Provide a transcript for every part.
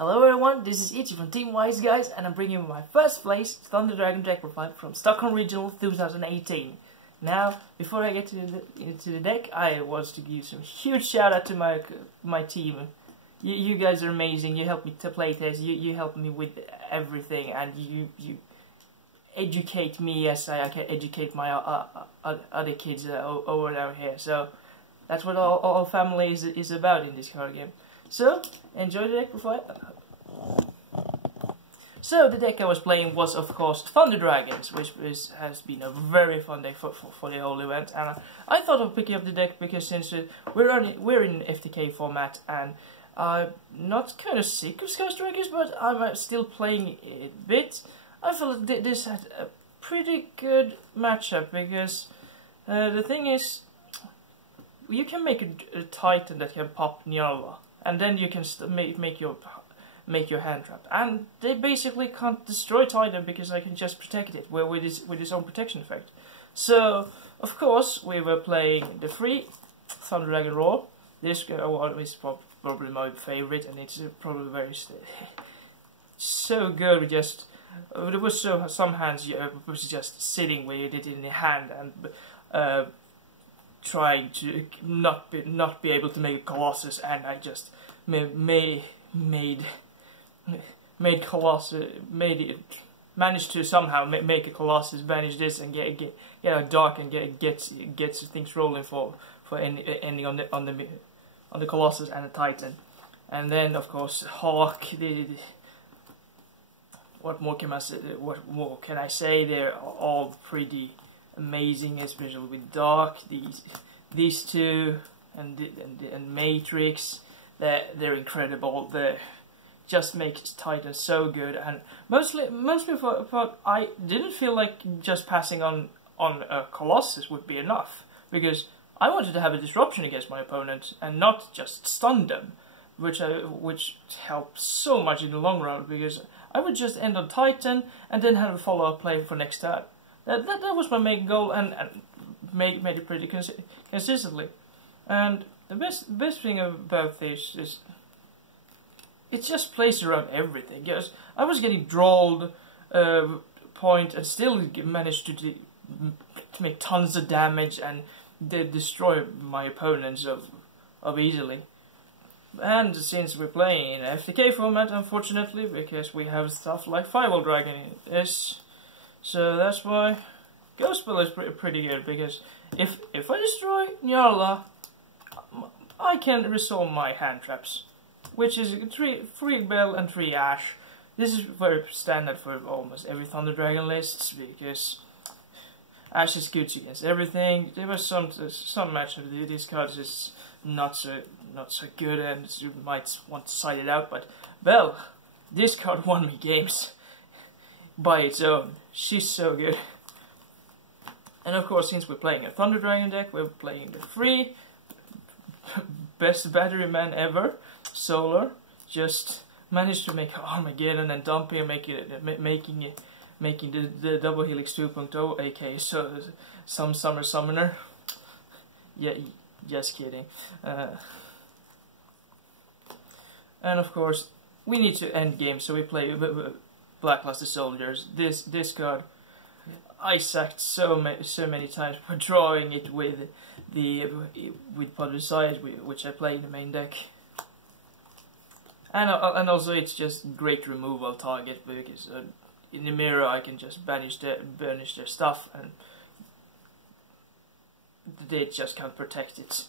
Hello everyone, this is Ichi from Team Wiseguys, and I'm bringing you my first place Thunder Dragon deck profile from Stockholm Regional 2018. Now, before I get into the deck, I want to give some huge shout out to my team. You guys are amazing. You help me to play test. You help me with everything, and you educate me as I can educate my other kids over down here. So that's what all family is about in this card game. So, enjoy the deck profile. So, the deck I was playing was, of course, Thunder Dragons, which has been a very fun deck for the whole event. And I thought of picking up the deck because since we're in FTK format, and I'm not kind of sick of Sky Strikers, but I'm still playing it a bit. I felt this had a pretty good matchup because the thing is, you can make a Titan that can pop Nyala. And then you can make your hand trap, and they basically can't destroy Titan because I can just protect it with his own protection effect. So of course we were playing the free Thunder Dragon Roar. This one is probably my favorite, and it's probably very so good. Just there was some hands was just sitting with it in the hand and trying to not be able to make a Colossus, and I just managed to somehow make a Colossus, banish this, and get a dark and get things rolling for ending on the Colossus and the Titan. And then of course Hawk. What more can I say? They're all pretty amazing, especially with Dark. These two and Matrix, they're incredible. They just make Titan so good, and mostly for I didn't feel like just passing on a Colossus would be enough, because I wanted to have a disruption against my opponent and not just stun them, which helps so much in the long run, because I would just end on Titan and then have a follow-up play for next turn. That was my main goal, and made it pretty consistently. And the best thing about this is it just plays around everything. Yes, I was getting drawled point and still managed to make tons of damage and destroy my opponents of easily. And since we're playing in FTK format, unfortunately, because we have stuff like Firewall Dragon in this. So that's why Ghost Spell is pretty good, because if I destroy Nyarla, I can resolve my hand traps, which is 3 Bell and 3 Ash. This is very standard for almost every Thunder Dragon lists, because Ash is good against everything. There was some matchup these cards is not so good, and you might want to side it out, but Bell, this card won me games by its own. She's so good. And of course, since we're playing a Thunder Dragon deck, we're playing the free best battery man ever, Solar. Just managed to make Armageddon and dumping, making the double helix 2.0, aka some summer summoner. Yeah, just kidding. And of course, we need to end game, so we play Blackluster Soldiers. This card I sacked so many times for drawing it with Publicized, which I play in the main deck. And also it's just great removal target, because in the mirror I can just banish their stuff, and they just can't protect it.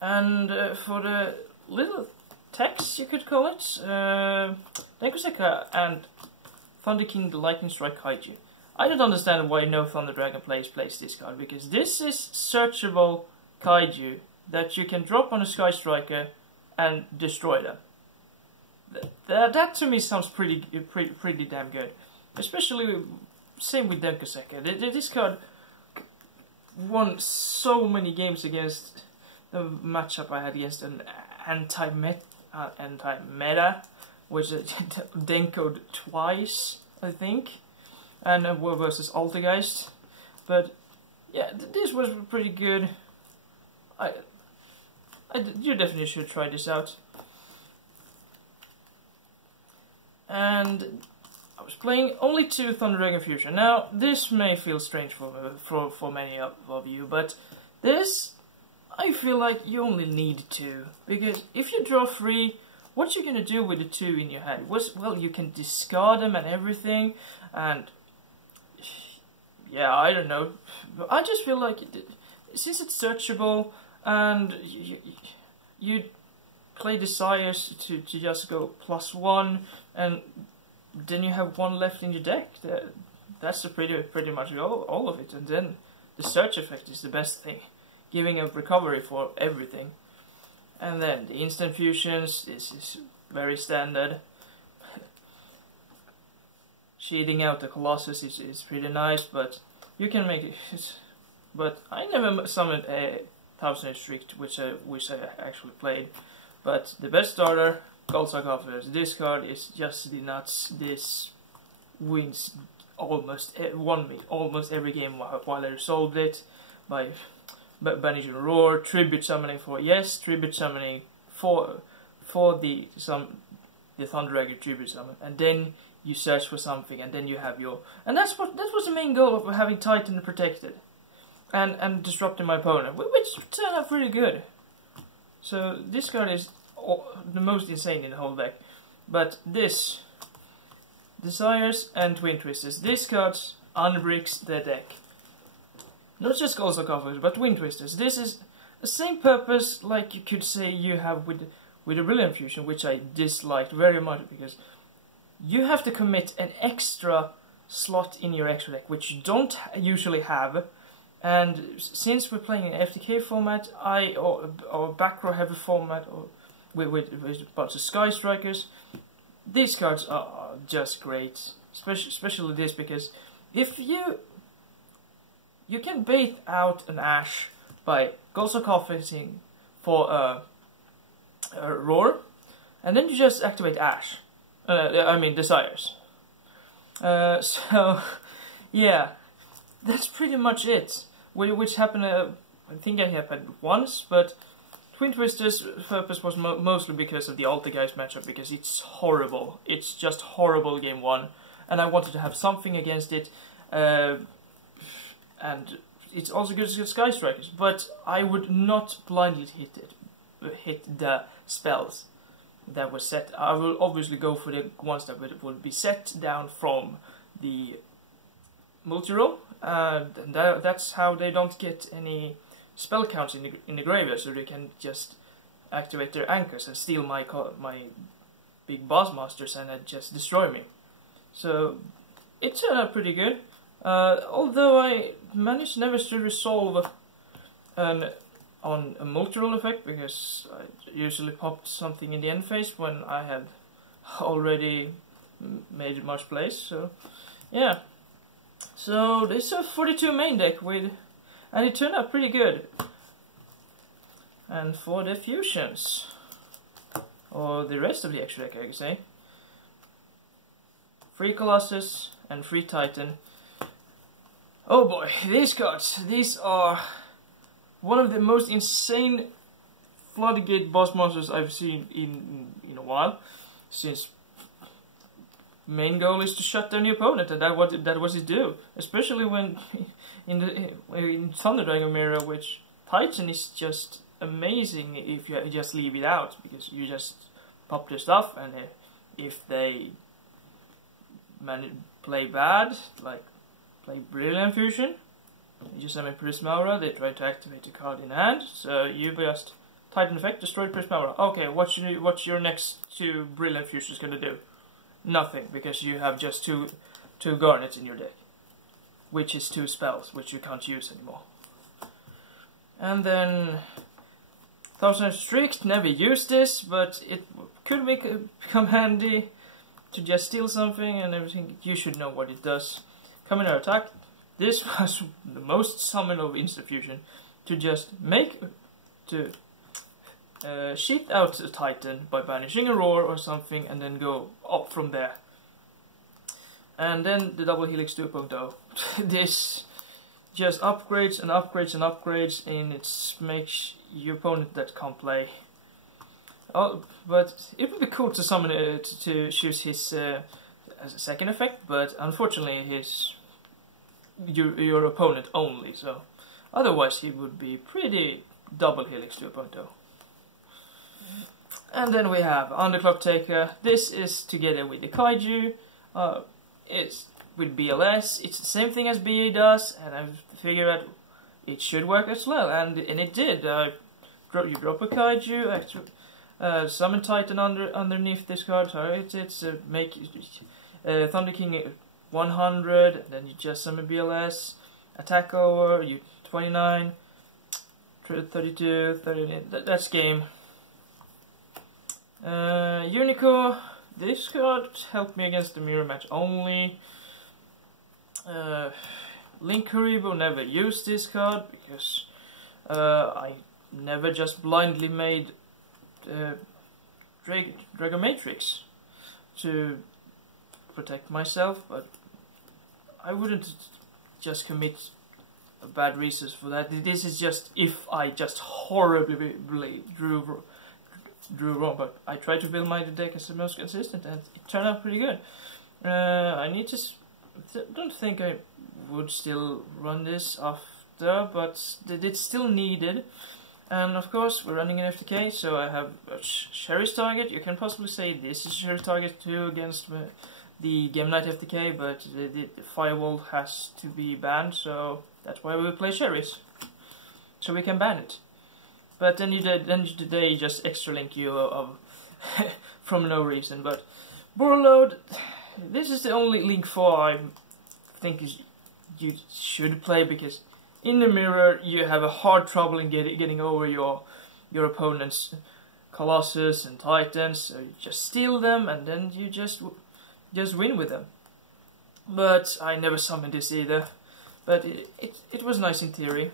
And for the little text, you could call it, Denkoseka and Thunder King the Lightning Strike Kaiju. I don't understand why no Thunder Dragon plays this card, because this is searchable Kaiju that you can drop on a Sky Striker and destroy them. That to me sounds pretty damn good. Especially same with Denkoseka. This card won so many games against the matchup I had against an anti-meta, which is Denkoed twice, I think, and versus Altergeist. But yeah, this was pretty good. You definitely should try this out. and I was playing only 2 Thunder Dragon Fusion. Now, this may feel strange for many of you, but this, I feel like you only need 2, because if you draw 3, what you're gonna do with the 2 in your hand? Well, you can discard them and everything, and yeah, I don't know. I just feel like since it's searchable, and you play Desires to just go +1, and then you have 1 left in your deck. That's pretty much all of it. And then the search effect is the best thing, giving a recovery for everything. And then the instant fusions, this is very standard. Sheeting out the Colossus is pretty nice, but you can make it. But I never summoned a 1000 Strict, which I actually played. But the best starter, Gold Sarcophagus. This card is just the nuts. This wins won me almost every game while I resolved it by banishing Roar, tribute summoning tribute summoning for the Thunder Dragon tribute summon, and then you search for something, and then you have and that was the main goal of having Titan protected, and disrupting my opponent, which turned out pretty good. So this card is the most insane in the whole deck. But this, Desires and Twin Twisters, this card unbricks the deck. Not just Gold Sarcophagus, but Twin Twisters. This is the same purpose like you could say you have with a Brilliant Fusion, which I disliked very much, because you have to commit an extra slot in your extra deck, which you don't usually have. And since we're playing an FTK format, or back row heavy format, or with a bunch of Sky Strikers, these cards are just great. Especially this, because if you can bait out an Ash by Gold Sarcophagusing for a Roar, and then you just activate Ash. I mean Desires. So yeah, that's pretty much it. Which happened, I think I happened once, but Twin Twisters' purpose was mostly because of the Altergeist matchup, because it's horrible. It's just horrible game 1, and I wanted to have something against it, and it's also good against Sky Strikers, but I would not blindly hit the spells that were set. I will obviously go for the ones that would be set down from the multi-roll. That's how they don't get any spell counts in the graveyard, so they can just activate their anchors and steal my big boss masters and just destroy me. So it turned out pretty good. Although I managed never to resolve on a multi-roll effect, because I usually popped something in the end phase when I had already made much plays. So yeah. So this is a 42 main deck and it turned out pretty good. And for the fusions, or the rest of the extra deck, I could say, 3 Colossus and 3 Titan. Oh boy, these cards, these are one of the most insane floodgate boss monsters I've seen in a while, since main goal is to shut down your opponent, and that was his do. Especially when in Thunder Dragon Mirror, which Titan is just amazing if you just leave it out, because you just pop their stuff, and if they play bad, like play Brilliant Fusion, you just summon Prismaura, they try to activate the card in hand, so you just Titan effect, destroy Prismaura. Okay, what's your next 2 Brilliant Fusions gonna do? Nothing, because you have just two Garnets in your deck, which is 2 spells, which you can't use anymore. And then 1000 Strict, never used this, but it could become handy to just steal something and everything. You should know what it does. Coming out attack. This was the most summon of Instant Fusion, to just sheet out a Titan by banishing a Roar or something, and then go up from there. And then the double Helix 2.0. This just upgrades and upgrades and upgrades, and it makes your opponent that can't play but it would be cool to summon to choose his as a second effect, but unfortunately his your opponent only. So otherwise he would be pretty double helix 2.0. And then we have Underclock Taker. This is together with the Kaiju. It's with BLS. It's the same thing as BA does, and I figured out it should work as well, and it did. You drop a Kaiju, summon Titan underneath this card. Sorry, it's make Thunder King 100, and then you just summon BLS, attack over, you 29, 32, 30. That's game. Unico. This card helped me against the mirror match only. Link Karibo never used this card because I never just blindly made Dragomatrix to protect myself, but I wouldn't just commit bad reasons for that. This is just if I just horribly drew wrong, but I tried to build my deck as the most consistent, and it turned out pretty good. I need to don't think I would still run this after, but it's still needed. And of course we're running an FTK, so I have a Sherry's target. You can possibly say this is Sherry's target too against the Game Night FTK, but the Firewall has to be banned, so that's why we play Sherry's, so we can ban it. But then they just extra link you from no reason. But Borload, this is the only link 4 I think you should play, because in the mirror you have a hard trouble in getting over your opponent's Colossus and Titans. So you just steal them and then you just win with them. But I never summoned this either. But it was nice in theory.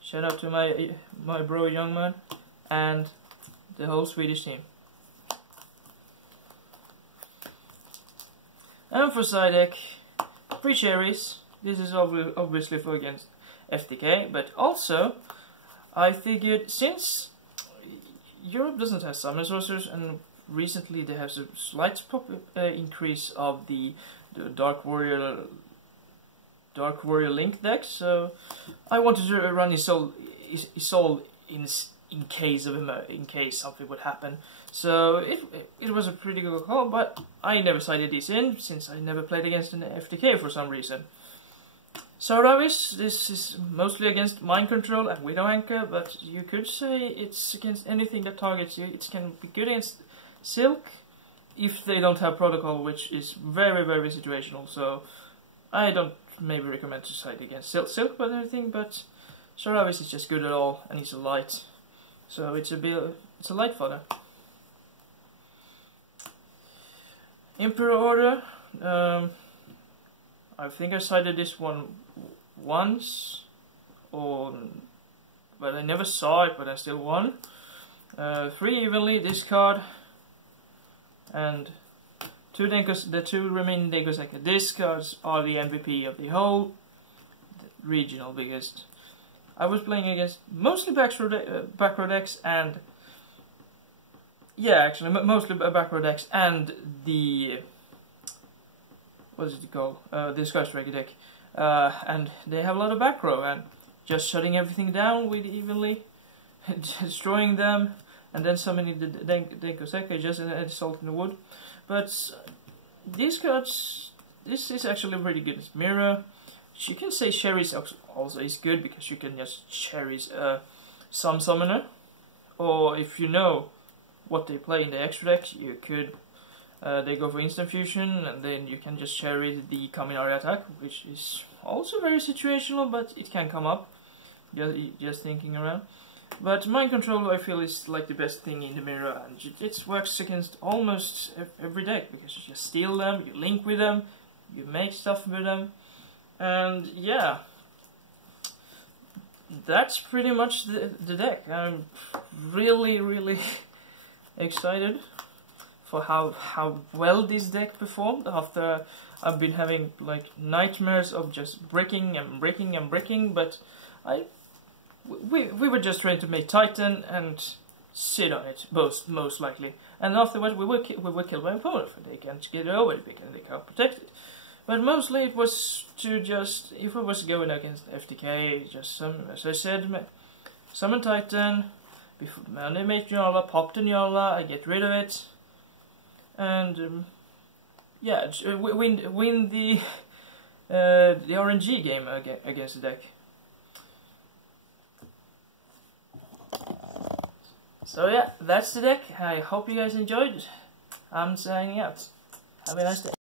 Shout out to my bro Youngman and the whole Swedish team. And for side deck, free cherries. This is obviously for against FTK, but also I figured since Europe doesn't have summon sorcerers, and recently they have a slight increase of the Dark Warrior Link deck, so I wanted to run Isolde in case something would happen. So it was a pretty good call, but I never sided this in since I never played against an FTK for some reason. Saravis, this is mostly against Mind Control and Widow Anchor, but you could say it's against anything that targets you. It can be good against Silk if they don't have Protocol, which is very, very situational, so I don't maybe recommend to side against Silk but anything, but Saravis is just good at all, and he's a light, so it's a light fodder. Emperor Order, I think I sided this one once, but I never saw it, but I still won. 3 evenly, this card, and the two remaining Denkoseka. These cards are the MVP of the whole regional, because I was playing against mostly backrow decks and mostly backrow decks and the what is it called? The Sky Striker deck, and they have a lot of backrow, and just shutting everything down with evenly, destroying them, and then summoning the Denkoseka just an Salt in the Wood. But these cards, this is actually pretty good as mirror. You can say Cherries also is good, because you can just Cherries some summoner, or if you know what they play in the extra deck, you could they go for instant fusion, and then you can just cherry the Kaminari attack, which is also very situational, but it can come up. Just thinking around. But Mind Control, I feel, is like the best thing in the mirror, and it works against almost every deck, because you just steal them, you link with them, you make stuff with them, and yeah, that's pretty much the deck. I'm really excited for how well this deck performed after I've been having like nightmares of just bricking and bricking and bricking, but we were just trying to make Titan and sit on it, most likely. And afterwards we were killed by opponent, for they can't get over it because they can't protect it. But mostly it was to just, if I was going against FTK, just as I said, summon Titan, when they make Nyala, pop the Nyala, I get rid of it, and yeah, win the RNG game against the deck. So yeah, that's the deck. I hope you guys enjoyed it. I'm signing out. Have a nice day.